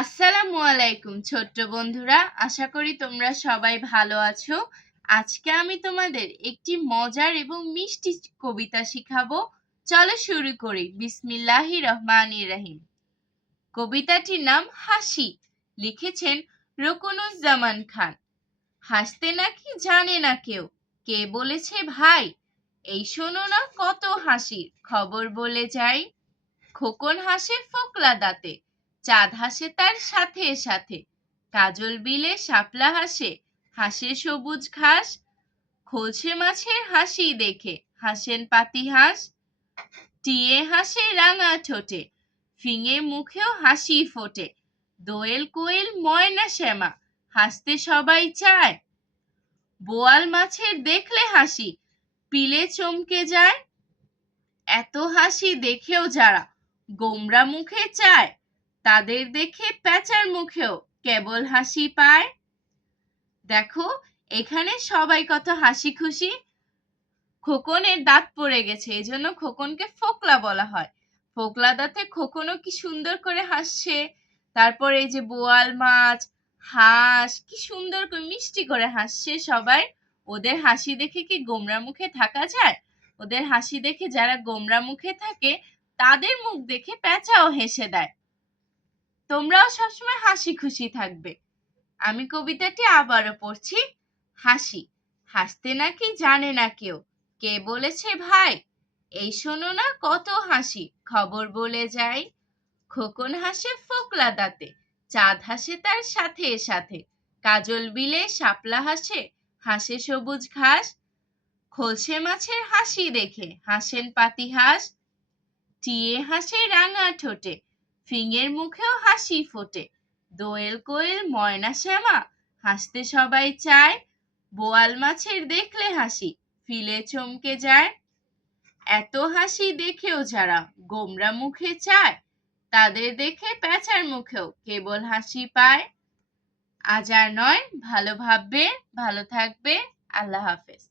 আসসালামু আলাইকুম ছোট্ট বন্ধুরা, আশা করি তোমরা সবাই ভালো আছো। আজকে আমি তোমাদের একটি মজার এবং মিষ্টি কবিতা শিখাবো। চলো শুরু করি। বিসমিল্লাহির রহমানির রহিম। কবিতাটির নাম হাসি। লিখেছেন রকুনুজ্জামান খান। হাসতে নাকি জানে না কেউ, কে বলেছে ভাই? এই শোনো না কত হাসির খবর বলে যাই। খোকন হাসে ফোকলা দাঁতে, চাঁদ হাসে তার সাথে সাথে, কাজল বিলে শাপলা হাসে, হাসে সবুজ ঘাস। খলসে মাছের হাসি দেখে হাসেন পাতি হাঁস। টিয়ে হাসে রাঙা ঠোঁটে, ফিঙে মুখেও হাসি ফোটে। দোয়েল কোয়েল ময়না শ্যামা হাসতে সবাই চায়। বোয়াল মাছের দেখলে হাসি পিলে চমকে যায়। এত হাসি দেখেও যারা গোমরা মুখে চায়, তাদের দেখে প্যাঁচার মুখেও কেবল হাসি পায়। দেখো, এখানে সবাই কত হাসি খুশি। খোকনের দাঁত পড়ে গেছে, এজন্য খোকনকে ফোকলা বলা হয়। ফোকলা দাঁতে খোকনও কি সুন্দর করে হাসছে। তারপর এই যে বোয়াল মাছ, হাঁস কি সুন্দর করে মিষ্টি করে হাসছে সবাই। ওদের হাসি দেখে কি গোমরা মুখে থাকা যায়? ওদের হাসি দেখে যারা গোমরা মুখে থাকে, তাদের মুখ দেখে প্যাঁচাও হেসে দেয়। তোমরাও সবসময় হাসি খুশি থাকবে। আমি কবিতাটি আবারও পড়ছি। হাসি। হাসতে নাকি জানে না কেউ, কে বলেছে ভাই? এই শোনো না কত হাসি খবর বলে যাই। খোকন হাসে ফোকলা দাঁতে, চাঁদ হাসে তার সাথে সাথে, কাজল বিলে শাপলা হাসে, হাসে সবুজ ঘাস। খলসে মাছের হাসি দেখে হাসেন পাতি হাঁস। টিয়ে হাসে রাঙা ঠোঁটে, ফিঙের মুখেও হাসি ফোটে। দোয়েল কোয়েল ময়না শ্যামা হাসতে সবাই চায়। বোয়াল মাছের দেখলে হাসি ফিলে চমকে যায়। এত হাসি দেখেও যারা গোমরা মুখে চায়, তাদের দেখে প্যাঁচার মুখেও কেবল হাসি পায়। আজ আর নয়, ভালো ভাববে, ভালো থাকবে। আল্লাহ হাফেজ।